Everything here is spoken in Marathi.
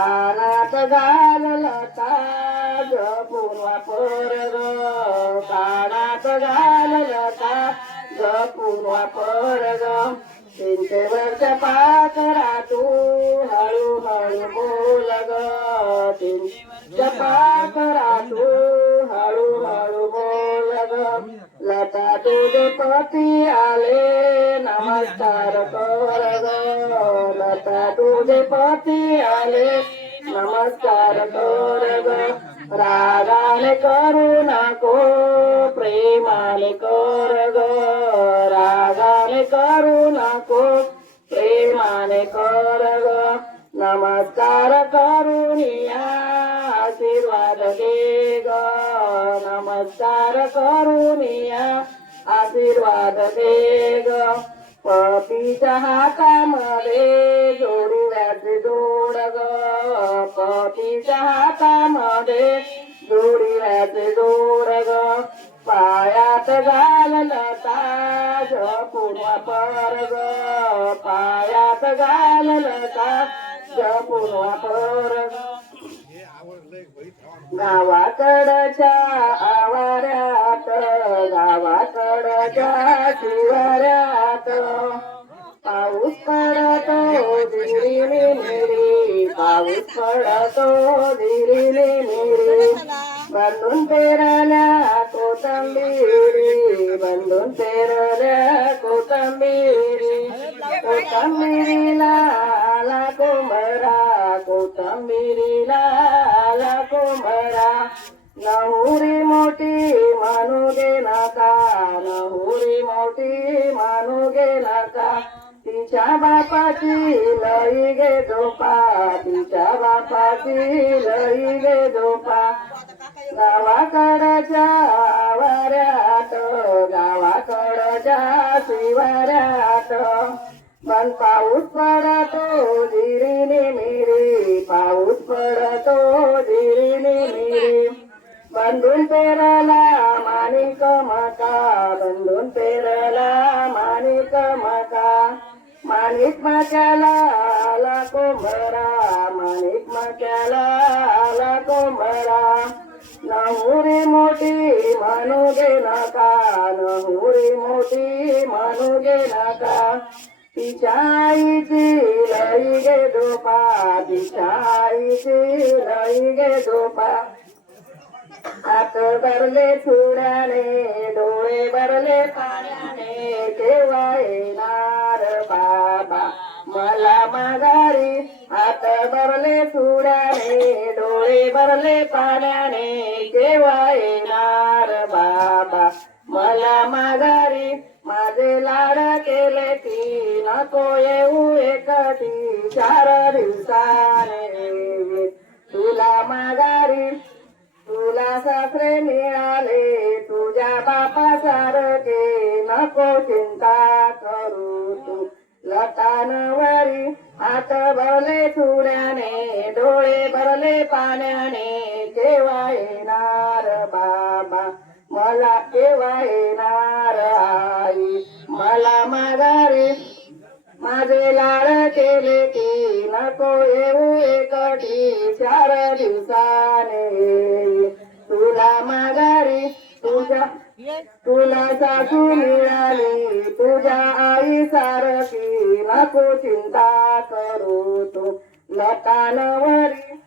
कानात घालला ताज पूर्वा परग कानात घालला ताज पूर्वा परग चिंचेवरच्या पाकरा तू हळू हळू बोल ग चिंचेवरच्या पाकरा तू हळू हळू बोल ग लता तुझे पती आले नमस्कार कर ग लता तुझे पती आले नमस्कार कर ग रागाने करू नको प्रेमाने कर ग रागाने करू नको प्रेमाने कर ग नमस्कार करून या आशीर्वाद घे ग नमस्कार करून या आशीर्वाद दे ग पतीच्या हातामध्ये जोडीव्याचे जोड ग पतीच्या हातामध्ये जोडीव्याचे जोड ग पायात घालला ताज पूर्वा परग पायात घालला ताज पूर्वा परग गावाकडच्या आवाऱ्यात गावाकडच्या शिवाऱ्यात पाऊस पडतो धीरीने मिरी पाऊस पडतो धीरीने मिरी बंधून पेरल्या कोथंबिरी बंधून पेरल्या कोथंबिरी कोथंबिरीला आला कोंबरा कोथंबिरीला आला कोंबरा नहुरी मोठी मानू गे नका नहुरी मोठी मानू गे नका तिच्या बापाची लई गे झोपा तिच्या बापाची लई गे झोपा गावाकडच्या आवाऱ्यात गावाकडच्या शिवाऱ्यात पण पाऊस पडतो धीरीने मिरी पाऊस पडतो धीरीने मिरी बंधून पेरला माणिक मका बंधून पेरला माणिक मका माणिक मक्याला आला कोंबरा माणिक मक्याला आला कोंबरा नहुरी मोठी मानू गे नका नहुरी मोठी मानू गे नका तिच्या आईची लई गे झोपा तिच्या आईची लई गे झोपा हात भरले चुड्याने डोळे भरले पाण्याने केव्हा येणार बाबा मला माघारी हात भरले चुड्याने डोळे भरले पाण्याने केव्हा येणार बाबा मला माघारी माझे लाड केले की नको येऊ एकटी 4 दिवसाने तुला माघारी तुला सासरे मिळाले तुझ्या बापासारखे नको चिंता करू तू लतानवरी हात भरले चुड्याने डोळे भरले पाण्याने केव्हा येणार बाबा मला केव्हा येणार आई मला माघारी माझे लाड केले की नको येऊ एकटी 4 दिवसाने तुला माघारी तुला सासू मिळाली तुझ्या आई सारखी नको चिंता करू तू लतानवरी